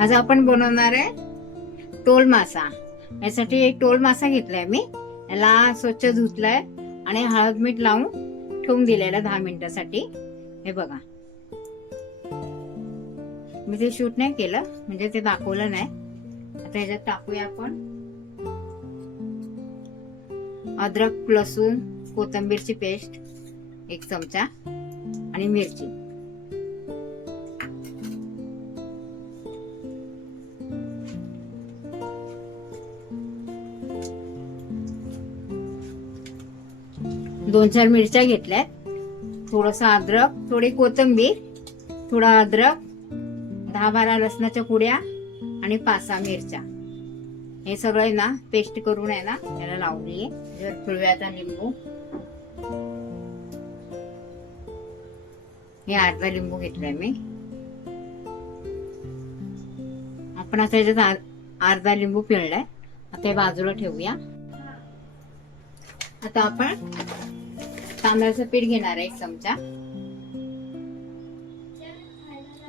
आज आपण बनवणार आहे टोल मासा. यासाठी एक टोल मासा घेतलाय मी. याला स्वच्छ धुतलाय आणि हळद मीठ लावून ठेवून दिलेला दहा मिनिटासाठी. हे बघा. मी ते शूट नाही केलं म्हणजे ते दाखवलं नाही. आता ह्याच्यात टाकूया आपण. अद्रक लसूण कोथिंबीरची पेस्ट एक चमचा आणि मिरची. दोन चार मिरच्या घेतल्यात थोडस अद्रक थोडी कोथिंबीर थोडा अद्रक दहा बारा लसणाच्या पुड्या आणि पाच सहा मिरच्या. हे सगळं आहे ना पेस्ट करून आहे ना त्याला लावली जर पिळव्याचा लिंबू. हे अर्धा लिंबू घेतलाय मी. आपण आता याच्यात अर्धा लिंबू पिळलाय. आता हे बाजूला ठेवूया. आता आपण तांदळाचं पीठ घेणार आहे एक चमचा.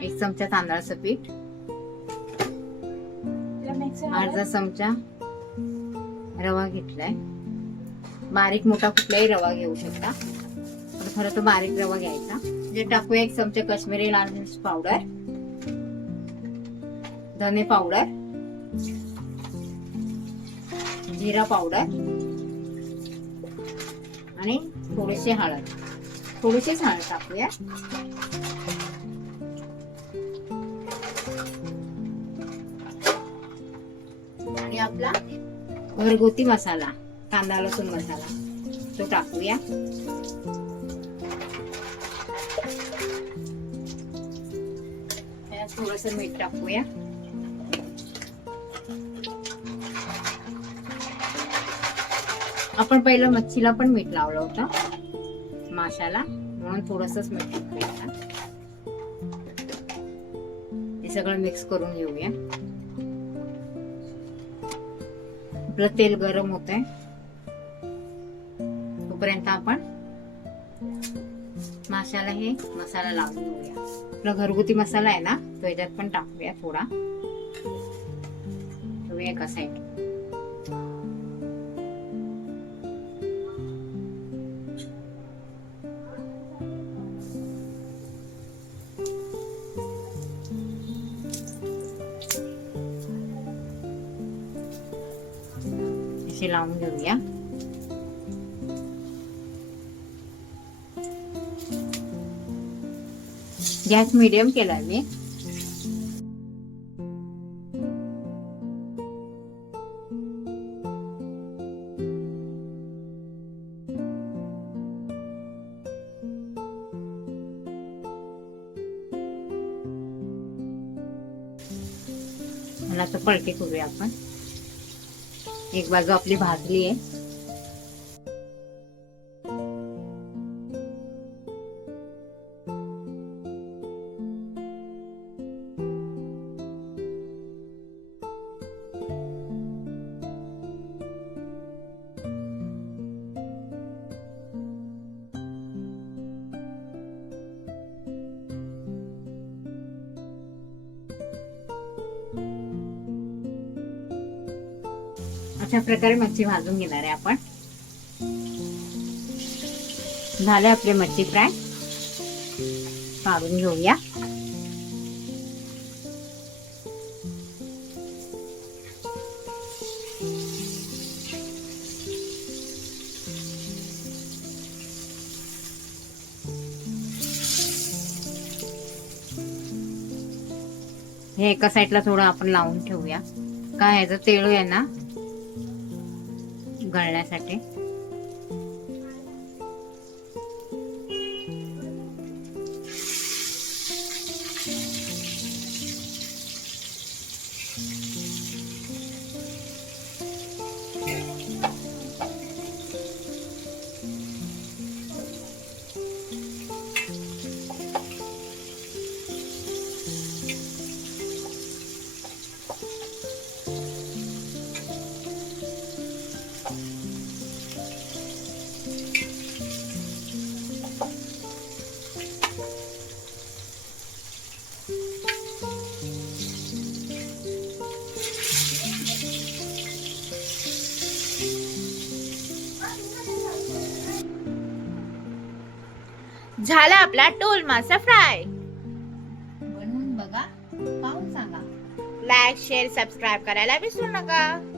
एक चमचा तांदळाचं पीठ. अर्धा चमचा रवा घेतलाय. बारीक मोठा कुठलाही रवा घेऊ शकता. खरं तर बारीक रवा घ्यायचा. जे टाकूया एक चमचा काश्मीरी लाल मिर्च पावडर. धने पावडर. जिरा पावडर. आणि थोडेसे हळद. थोडीशीच हळद टाकूया. आणि आपला घरगुती मसाला कांदा लसूण मसाला तो टाकूया. थोडस मीठ टाकूया. आपण पहिलं मच्छीला पण मीठ लावलं होतं. माशाला. म्हणून थोडस मीठ टाकूया हे सगळं मिक्स करून घेऊया. आपलं तेल गरम होत आहे तोपर्यंत आपण माशाला हे मसाला लावून घेऊया. आपला घरगुती मसाला आहे ना तो याच्यात पण टाकूया थोडा. ठेवूया एका असे लावून घेऊया गॅस मिडियम केलाय मी मला तर पलटी करूया आपण एक बाजू आपली भाजली आहे. अशा प्रकारे मच्छी भाजून घेणार आहे आपण. झाले आपले मच्छी फ्राय. काढून घेऊया. हे एका साईडला थोडं आपण लावून ठेवूया. काय ह्याचं तेळ आहे ना गळण्यासाठी झाला आपला टोल मासा फ्राय. बनवून बघा पाहून सांगा. लाईक शेअर सबस्क्राईब करायला विसरू नका.